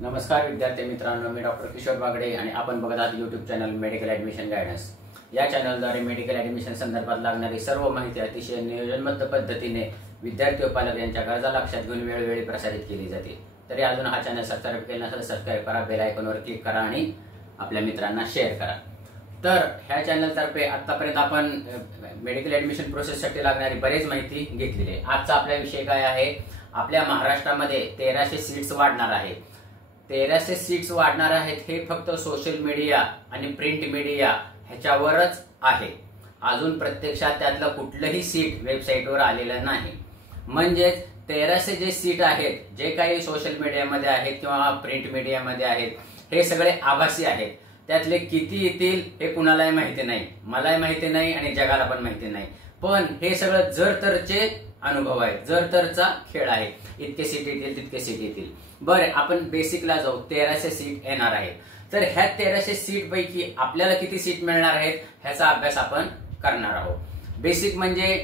नमस्कार विद्यार्थी मित्रांनो, मी डॉक्टर किशोर बागडे आणि आपण बघत आहात YouTube channel medical admission guidance. या चॅनलद्वारे मेडिकल ॲडमिशन संदर्भात लागणारी सर्व माहिती अतिशय नियोजनबद्ध पद्धतीने विद्यार्थी व पालक यांच्या गरजा लक्षात घेऊन वेळोवेळी प्रसारित केली जाते। तरी अजून हा चॅनल सबस्क्राइब केला नसेल सबस्क्राइब करा, बेल आयकॉनवर क्लिक करा आणि आपल्या मित्रांना शेअर करा। तर ह्या चॅनलतर्फे आतापर्यंत आपण मेडिकल ॲडमिशन प्रोसेससाठी लागणारी बरीच माहिती घेतलेली आहे। आजचा आपला विषय काय आहे? आपल्या महाराष्ट्रामध्ये 1300 सीट्स वाढणार आहेत। 1300 सीट्स वाढणार आहेत हे फक्त सोशल मीडिया आणि प्रिंट मीडिया ह्याच्यावरच आहे। अजून प्रत्यक्षात त्यातलं कुठलंही सीट वेबसाईटवर आलेलं नाही। म्हणजेच 1300 जे सीट आहेत, जे काही सोशल मीडियामध्ये आहेत किंवा प्रिंट मीडियामध्ये आहेत, हे सगळे आभासी आहेत। त्यातले किती येतील हे कुणालाही माहिती नाही, मलाही माहिती नाही आणि जगाला पण माहिती नाही। पण हे सगळं जर तरचे अनुभव आहेत, जर तरचा खेळ आहे। इतके सीट येतील तितके सीट येतील। बरं, आपण बेसिकला जाऊ। 1300 सीट येणार आहेत, तर ह्या 1300 सीट पैकी आपल्याला किती सीट मिळणार आहेत ह्याचा अभ्यास आपण करणार आहोत। बेसिक म्हणजे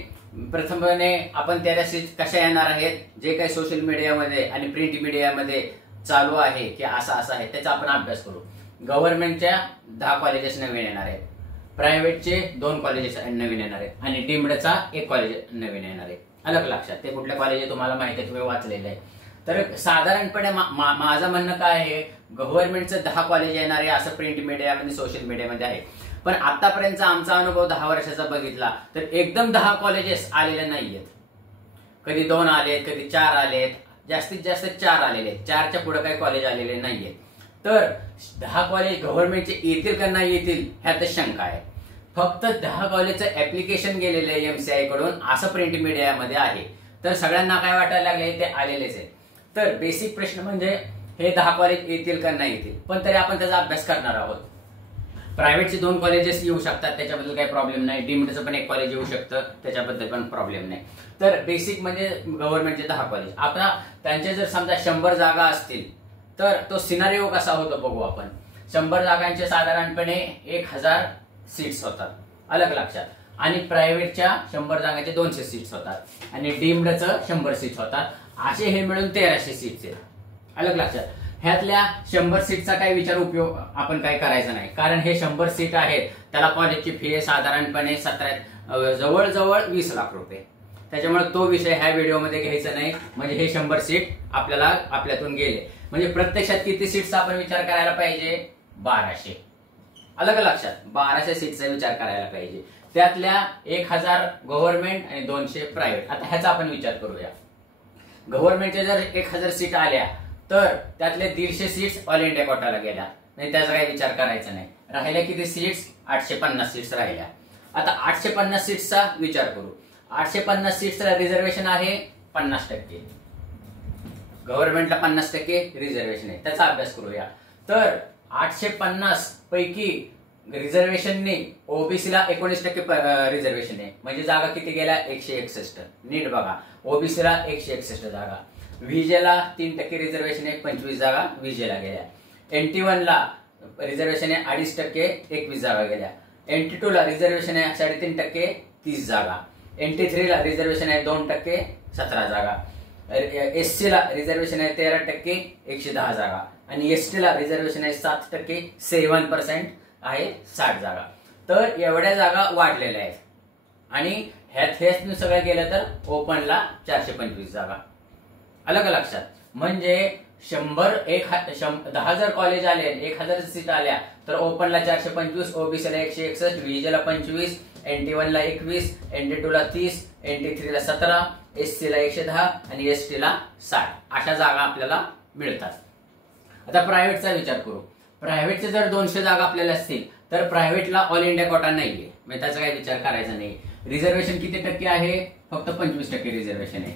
प्रथमपणे आपण 1300 सीट कशा येणार आहेत, जे काही सोशल मीडियामध्ये आणि प्रिंट मीडियामध्ये चालू आहे की असं आहे त्याचा आपण अभ्यास करू। गव्हर्नमेंटच्या 10 कॉलेजेस नवीन येणार आहेत, प्रायव्हेटचे 2 कॉलेजेस नवीन येणार आहेत आणि डीम्डचा 1 कॉलेज नवीन येणार आहे। अलग लक्षात, ते कुठल्या कॉलेज तुम्हाला माहिती आहे, तुम्ही वाचलेलं आहे। तर साधारणपणे माझं म्हणणं काय आहे, गव्हर्नमेंटचं 10 कॉलेज येणार आहे असं प्रिंट मीडियामध्ये सोशल मीडियामध्ये आहे। पण आतापर्यंतचा आमचा अनुभव 10 वर्षाचा बघितला तर एकदम 10 कॉलेजेस आलेले नाहीयेत। कधी 2 आलेत, कधी 4 आलेत, जास्तीत जास्त 4 आलेले, 4च्या पुढे काही कॉलेज आलेले नाहीयेत। तर 10 कॉलेज गव्हर्नमेंटचे येतील का नाही येतील ह्यात शंका आहे। फक्त 10 कॉलेजचं ऍप्लिकेशन गेलेलं आहे MCI कडून असं प्रिंट मीडियामध्ये आहे। तर सगळ्यांना काय वाटायला लागले, ते आलेलेच आहे। तर बेसिक प्रश्न म्हणजे हे 10 कॉलेज येतील का नाही येतील, पण तरी आपण त्याचा अभ्यास करणार आहोत। प्रायव्हेटचे 2 कॉलेजेस येऊ शकतात, त्याच्याबद्दल काही प्रॉब्लेम नाही। डीम्डचं पण 1 कॉलेज येऊ शकतं, त्याच्याबद्दल पण प्रॉब्लेम नाही। तर बेसिक म्हणजे गव्हर्नमेंटचे 10 कॉलेज। आता त्यांचे जर समजा 100 जागा असतील तर तो सिनारिओ कसा होतो बघू आपण। 100 जागांचे साधारणपणे 1000 सीट्स होतात, अलग लक्षात। आणि प्रायव्हेटच्या 100 जागांचे 200 सीट्स होतात आणि डीम्डचं 100 सीट्स होतात। असे हे मिळून 1300 सीट्स आहेत, अलग लक्षात। ह्यातल्या 100 सीटचा काही विचार उपयोग आपण काही करायचा नाही, कारण हे 100 सीट आहेत, त्याला कॉलेजची फी साधारणपणे जवळजवळ 20 लाख रुपये। त्याच्यामुळे तो विषय ह्या व्हिडिओमध्ये घ्यायचा नाही। म्हणजे हे 100 सीट आपल्याला आपल्यातून गेले, म्हणजे प्रत्यक्षात किती सीट्सचा आपण विचार करायला पाहिजे? 1200, अलग लक्षात। 1200 सीटचा विचार करायला पाहिजे। त्यातल्या 1000 गव्हर्नमेंट आणि 200 प्रायव्हेट। आता ह्याचा आपण विचार करूया। गव्हर्नमेंटच्या जर 1000 सीट आल्या तर त्यातले 150 सीट्स ऑल इंडिया कोटाला गेल्या, नाही त्याचा काही विचार करायचा नाही। राहिल्या किती सीट्स? 850 सीट्स राहिल्या। आता 850 सीट्सचा विचार करू। 850 सीट्सला रिझर्वेशन आहे 50%, गव्हर्नमेंटला 50% रिझर्वेशन आहे, त्याचा अभ्यास करूया। तर 850 पैकी रिझर्वेशनने ओबीसीला 19% रिझर्वेशन आहे, म्हणजे जागा किती गेल्या? 161। नीट बघा, ओबीसीला 161 जागा। व्हीजेला 3% रिझर्वेशन आहे, 25 जागा व्हीजेला गेल्या। NT1 ला रिझर्वेशन आहे 2.5%, 21 जागा गेल्या। NT2 ला रिझर्वेशन आहे 3.5%, 30 जागा। NT3 ला रिझर्वेशन आहे 2%, 17 जागा। SC ला रिझर्वेशन आहे 13%, 110 जागा आणि ST ला रिझर्वेशन आहे 7%, 7% आहे 60 जागा। तर एवढ्या जागा वाढलेल्या आहेत आणि ह्यात सगळं गेलं तर ओपनला 425 जागा, अलग लक्षात। म्हणजे 10 जर कॉलेज आले, 1000 सीट आल्या तर ओपनला 425, ओबीसीला 161, व्हीजेला 25, NT1 ला 21, NT2 ला 30, NT3 ला 17, SC ला 110 आणि ST ला 60 अशा जागा आपल्याला मिळतात। आता प्रायव्हेटचा विचार करू। प्रायव्हेटचे जर 200 जागा आपल्याला असतील तर प्रायव्हेटला ऑल इंडिया कोटा नाहीये, म्हणजे त्याचा काही विचार करायचा नाही। रिझर्वेशन किती टक्के आहे? फक्त 25% रिझर्वेशन आहे।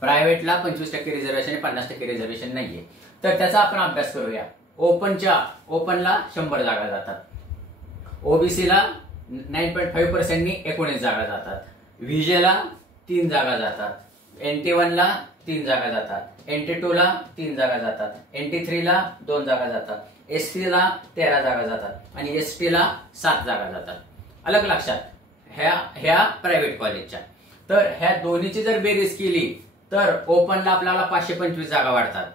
प्रायव्हेटला 25% रिझर्वेशन आहे, 50% रिझर्वेशन नाहीये। तर त्याचा आपण अभ्यास करूया। ओपनला 100 जागा जातात, ओबीसीला 9.5% नी 19 जागा जातात, व्हीजेला 3 जागा जातात, NT1 ला 3 जागा जातात, NT2 ला 3 जागा जातात, NT3 ला 2 जागा जातात, SC ला 13 जागा जातात आणि ST ला 7 जागा जातात, अलग लक्षात। ह्या प्रायव्हेट कॉलेजच्या। तर ह्या दोन्हीची जर बेरीज केली तर ओपनला आपल्याला 525 जागा वाढतात,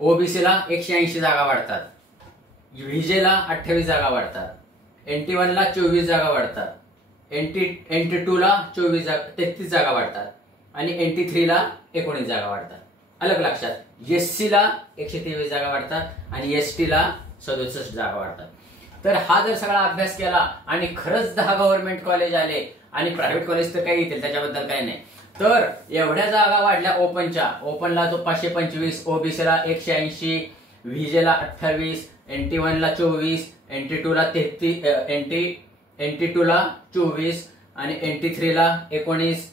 ओबीसीला 180 जागा वाढतात, व्हीजेला 28 जागा वाढतात, NT1 ला 24 जागा वाढतात, NT2 ला 33 जागा वाढतात आणि NT3 ला 19 जागा वाढतात. अलग लक्षात, SC ला 123 जागा वाढतात आणि ST ला 67 जागा वाढतात. तर हा जर सगळा अभ्यास केला आणि खरंच 10 गव्हर्नमेंट कॉलेज आले आणि प्रायव्हेट कॉलेज तर काही येतील त्याच्याबद्दल काही नाही, तर एवढ्या जागा वाढल्या ओपनला तो 525, ओबीसीला 180, व्हीजेला 28, NT1 ला 24, NT2 ला 33, NT2 ला 24 आणि NT3 ला 19,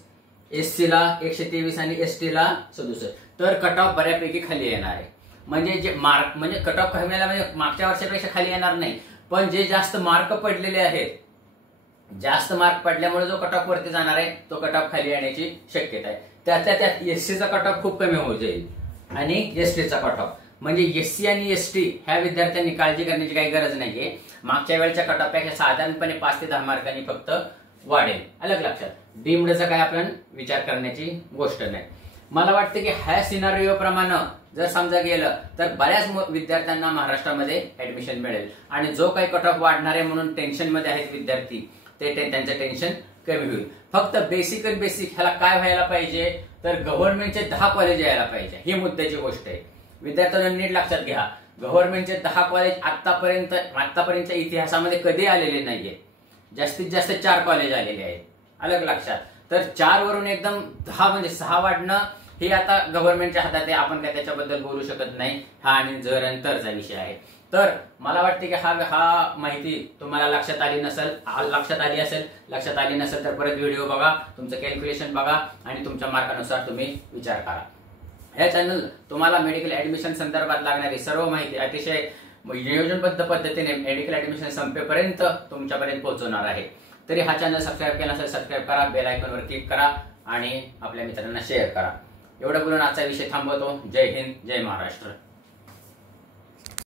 SC ला 123 आणि ST ला 67. तर कट ऑफ बऱ्यापैकी खाली येणार आहे. म्हणजे जे मार्क म्हणजे कट ऑफ कमी म्हणजे मागच्या वर्षापेक्षा खाली येणार नाही, पण जे जास्त मार्क पडलेले आहेत, जास्त मार्क पडल्यामुळे जो कट ऑफ वरती जाणार आहे तो कट ऑफ खाली येण्याची शक्यता आहे. त्यातल्या त्यात SCचा कट ऑफ खूप कमी होऊ जाईल आणि STचा कट ऑफ म्हणजे SC आणि ST ह्या विद्यार्थ्यांनी काळजी करण्याची काही गरज नाहीये. मागच्या वेळच्या कट ऑफ पेक्षा साधारणपणे 5 ते 10 मार्कांनी फक्त वाढेल. अलग लक्षात, डीम्डचा काय आपण विचार करण्याची गोष्ट नाही. मला वाटतं की ह्या सिनारिओ प्रमाणे जर समजा गेलं तर बऱ्याच विद्यार्थ्यांना महाराष्ट्रामध्ये ऍडमिशन मिळेल आणि जो काही कट ऑफ वाढणार आहे म्हणून टेन्शन मध्ये आहेत विद्यार्थी ते त्यांचं टेन्शन कमी होईल. फक्त बेसिक ह्याला काय व्हायला पाहिजे तर गव्हर्नमेंटचे 10 कॉलेज यायला पाहिजे, ही मुद्द्याची गोष्ट आहे. विद्यार्थ्यांना नीट लक्षात घ्या, गव्हर्नमेंटचे 10 कॉलेज आतापर्यंतच्या इतिहासामध्ये कधी आलेले नाहीये. जास्तीत जास्त 4 कॉलेज आलेले आहेत. अलग लक्षात, तर 4 वरून एकदम 10 म्हणजे 6 वाढणं हे आता गव्हर्नमेंटच्या हातात आहे. आपण काय त्याच्याबद्दल बोलू शकत नाही. हा आणि जर आणि तरचा विषय आहे. तर मला वाटते की हा माहिती तुम्हाला लक्षात आली नसेल तर परत व्हिडिओ बघा, तुमचं कॅल्क्युलेशन बघा आणि तुमच्या मार्कानुसार तुम्ही विचार करा. हे चॅनल तुम्हाला मेडिकल ऍडमिशन संदर्भात लागणारी सर्व माहिती अतिशय नियोजनबद्ध पद्धतीने मेडिकल ऍडमिशन संपेपर्यंत तुमच्यापर्यंत पोहोचवणार आहे. तरी हा चॅनल सबस्क्राईब केला असेल सबस्क्राईब करा, बेल आयकॉनवर क्लिक करा आणि आपल्या मित्रांना शेअर करा. एवढं बोलून आजचा विषय थांबवतो. जय हिंद, जय महाराष्ट्र.